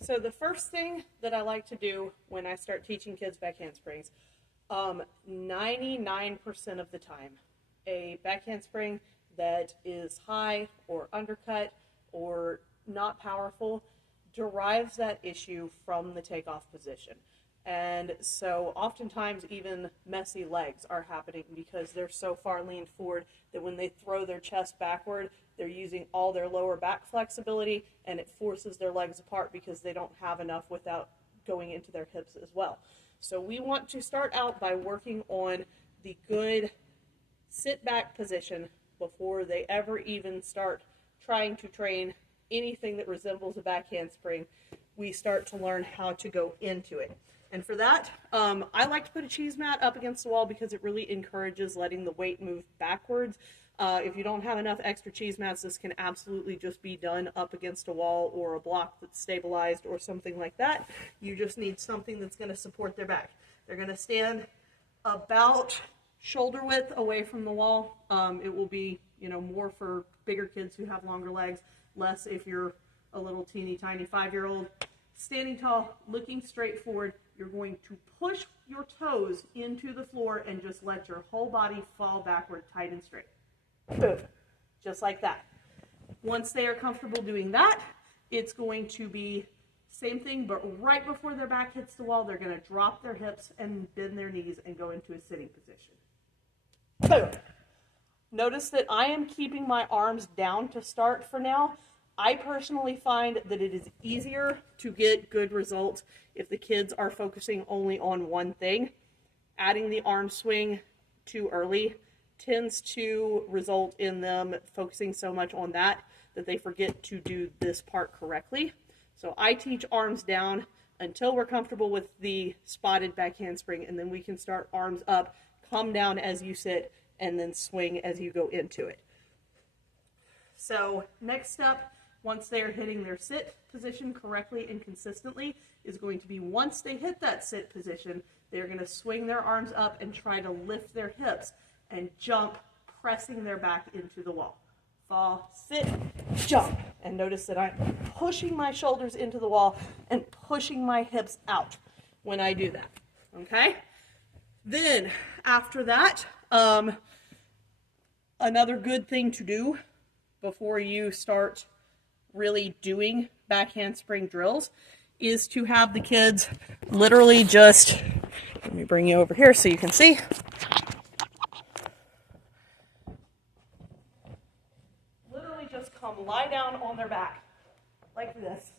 So the first thing that I like to do when I start teaching kids back handsprings, 99% of the time, a back handspring that is high or undercut or not powerful derives that issue from the takeoff position. And so oftentimes even messy legs are happening because they're so far leaned forward that when they throw their chest backward, they're using all their lower back flexibility, and it forces their legs apart because they don't have enough without going into their hips as well. So we want to start out by working on the good sit back position before they ever even start trying to train anything that resembles a back handspring. We start to learn how to go into it. And for that, I like to put a cheese mat up against the wall because it really encourages letting the weight move backwards. If you don't have enough extra cheese mats, this can absolutely just be done up against a wall or a block that's stabilized or something like that. You just need something that's going to support their back. They're going to stand about shoulder width away from the wall. It will be, more for bigger kids who have longer legs, less if you're a little teeny tiny 5-year-old. Standing tall, looking straight forward, you're going to push your toes into the floor and just let your whole body fall backward, tight and straight. Boom. Just like that. Once they are comfortable doing that, it's going to be same thing, but right before their back hits the wall, they're going to drop their hips and bend their knees and go into a sitting position. Boom. Notice that I am keeping my arms down to start for now. I personally find that it is easier to get good results if the kids are focusing only on one thing. Adding the arm swing too early tends to result in them focusing so much on that they forget to do this part correctly. So I teach arms down until we're comfortable with the spotted back handspring, and then we can start arms up, come down as you sit, and then swing as you go into it. So next step, once they are hitting their sit position correctly and consistently, is going to be once they hit that sit position, they're going to swing their arms up and try to lift their hips and jump, pressing their back into the wall. Fall, sit, jump. And notice that I'm pushing my shoulders into the wall and pushing my hips out when I do that. Okay? Then, after that, another good thing to do before you start really doing back handspring drills is to have the kids literally just, let me bring you over here so you can see. Literally just come lie down on their back like this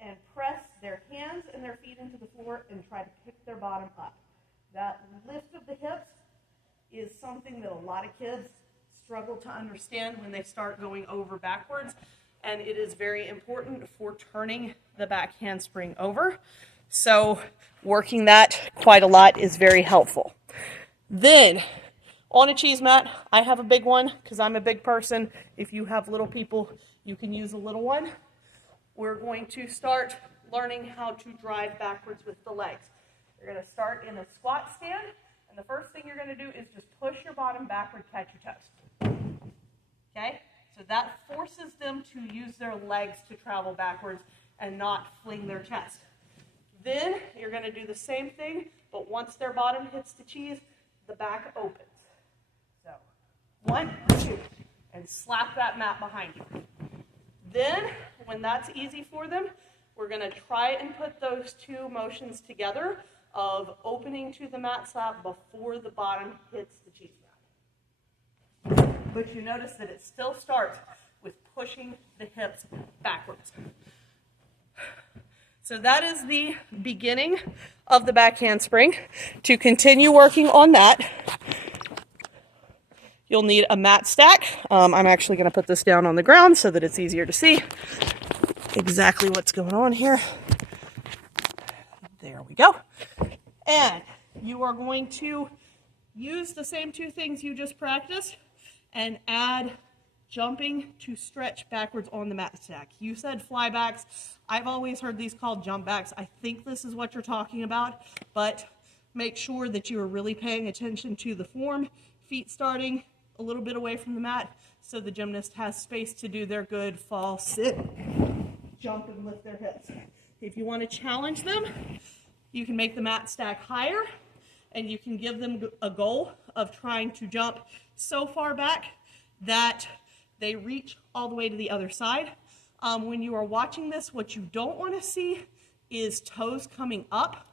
and press their hands and their feet into the floor and try to pick their bottom up. That lift of the hips is something that a lot of kids struggle to understand when they start going over backwards, and it is very important for turning the back handspring over. So working that quite a lot is very helpful. Then on a cheese mat, I have a big one because I'm a big person. If you have little people, you can use a little one. We're going to start learning how to drive backwards with the legs. You're going to start in a squat stand, and the first thing you're going to do is just push your bottom backward, catch your toes. Okay? So that forces them to use their legs to travel backwards and not fling their chest. Then you're going to do the same thing, but once their bottom hits the cheese, the back opens. So 1, 2, and slap that mat behind you. Then, when that's easy for them, we're going to try and put those two motions together of opening to the mat slap before the bottom hits the cheese mat. But you notice that it still starts with pushing the hips backwards. So that is the beginning of the back handspring. To continue working on that, you'll need a mat stack. I'm actually going to put this down on the ground so that it's easier to see exactly what's going on here. There we go. And you are going to use the same two things you just practiced and add jumping to stretch backwards on the mat stack. You said flybacks. I've always heard these called jump backs. I think this is what you're talking about, but make sure that you are really paying attention to the form, feet starting a little bit away from the mat, so the gymnast has space to do their good fall, sit, jump, and lift their hips. If you want to challenge them, you can make the mat stack higher, and you can give them a goal of trying to jump so far back that they reach all the way to the other side. When you are watching this, what you don't want to see is toes coming up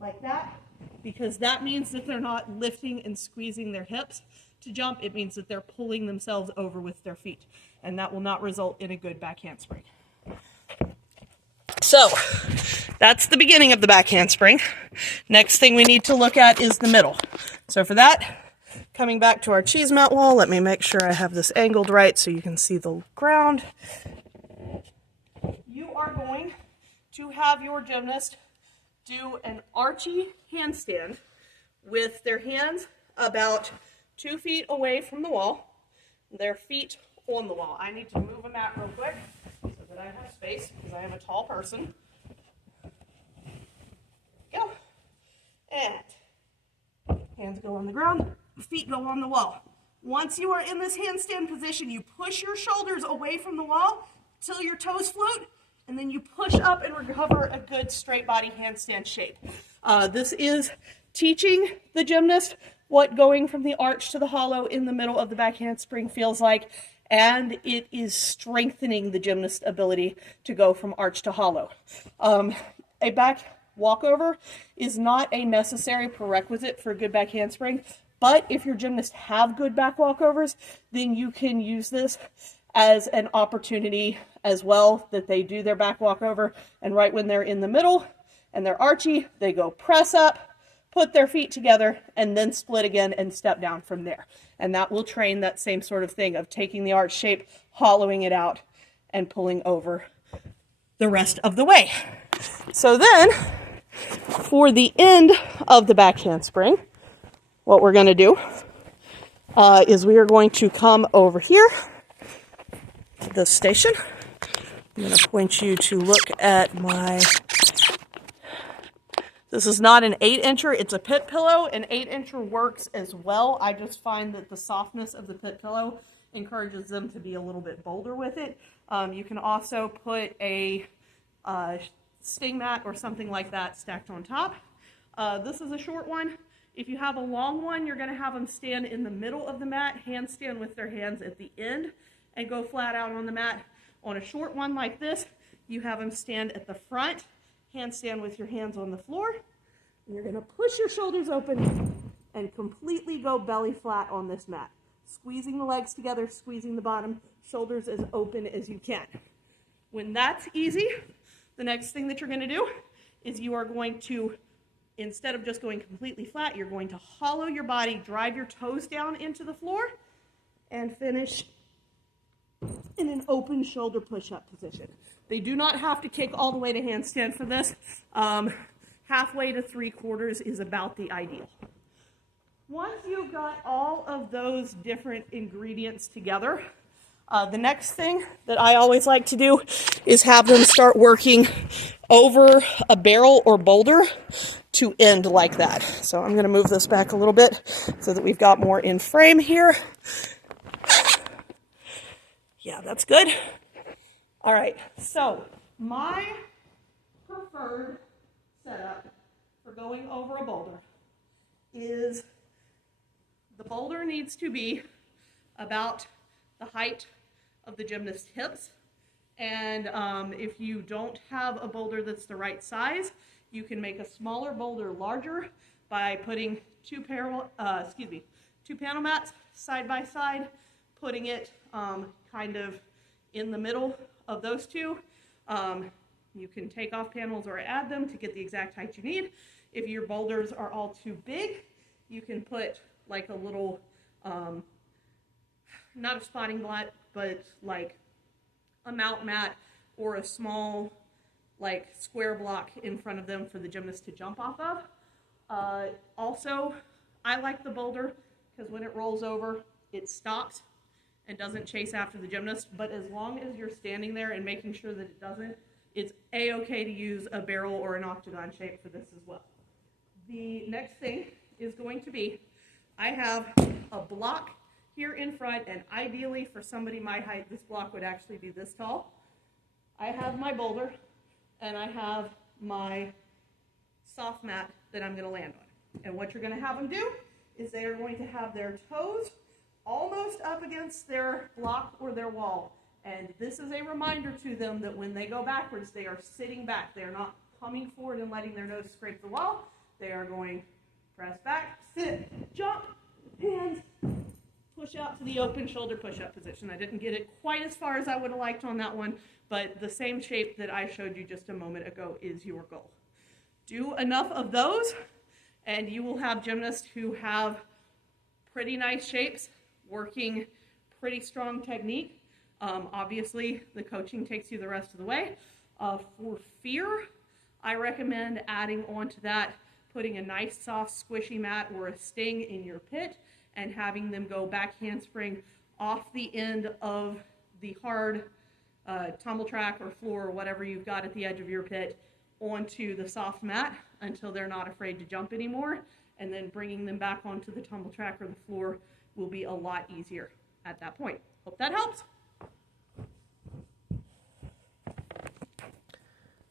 like that, because that means that they're not lifting and squeezing their hips to jump. It means that they're pulling themselves over with their feet, and that will not result in a good back handspring. So that's the beginning of the back handspring. Next thing we need to look at is the middle. So for that, coming back to our cheese mat wall, let me make sure I have this angled right so you can see the ground. You are going to have your gymnast do an archy handstand with their hands about 2 feet away from the wall, their feet on the wall. I need to move a mat real quick so that I have space, because I am a tall person. Go. And hands go on the ground, feet go on the wall. Once you are in this handstand position, you push your shoulders away from the wall till your toes float, and then you push up and recover a good straight body handstand shape. This is teaching the gymnast what going from the arch to the hollow in the middle of the back handspring feels like, and it is strengthening the gymnast's ability to go from arch to hollow. A back walkover is not a necessary prerequisite for a good back handspring, but if your gymnasts have good back walkovers, then you can use this as an opportunity as well, that they do their back walkover, and right when they're in the middle and they're archy, they go press up, put their feet together, and then split again and step down from there. And that will train that same sort of thing of taking the arch shape, hollowing it out, and pulling over the rest of the way. So then, for the end of the back handspring, what we're going to do is we are going to come over here to the station. I'm going to point you to look at my... This is not an 8-incher, it's a pit pillow. An 8-incher works as well. I just find that the softness of the pit pillow encourages them to be a little bit bolder with it. You can also put a sting mat or something like that stacked on top. This is a short one. If you have a long one, you're going to have them stand in the middle of the mat, handstand with their hands at the end, and go flat out on the mat. On a short one like this, you have them stand at the front, handstand with your hands on the floor, and you're going to push your shoulders open and completely go belly flat on this mat. Squeezing the legs together, squeezing the bottom, shoulders as open as you can. When that's easy, the next thing that you're going to do is you are going to, instead of just going completely flat, you're going to hollow your body, drive your toes down into the floor, and finish in an open shoulder push-up position. They do not have to kick all the way to handstand for this. Halfway to 3/4 is about the ideal. Once you've got all of those different ingredients together, the next thing that I always like to do is have them start working over a barrel or boulder to end like that. So I'm going to move this back a little bit so that we've got more in frame here. Yeah, that's good. All right, so my preferred setup for going over a boulder is the boulder needs to be about the height of the gymnast's hips. And if you don't have a boulder that's the right size, you can make a smaller boulder larger by putting two panel mats side by side, putting it kind of in the middle of those two. You can take off panels or add them to get the exact height you need. If your boulders are all too big, you can put like a little, not a spotting block, but like a mount mat or a small like square block in front of them for the gymnast to jump off of. Also, I like the boulder because when it rolls over, it stops and doesn't chase after the gymnast, but as long as you're standing there and making sure that it doesn't, it's a-okay to use a barrel or an octagon shape for this as well. The next thing is going to be, I have a block here in front, and ideally for somebody my height, this block would actually be this tall. I have my boulder, and I have my soft mat that I'm going to land on. And what you're going to have them do is they are going to have their toes almost up against their block or their wall. And this is a reminder to them that when they go backwards, they are sitting back. They are not coming forward and letting their nose scrape the wall. They are going press back, sit, jump, hands, push out to the open shoulder push-up position. I didn't get it quite as far as I would have liked on that one, but the same shape that I showed you just a moment ago is your goal. Do enough of those, and you will have gymnasts who have pretty nice shapes, working pretty strong technique. Obviously, the coaching takes you the rest of the way. For fear, I recommend adding onto that, putting a nice soft squishy mat or a sting in your pit and having them go back handspring off the end of the hard tumble track or floor or whatever you've got at the edge of your pit onto the soft mat until they're not afraid to jump anymore, and then bringing them back onto the tumble track or the floor will be a lot easier at that point. Hope that helps.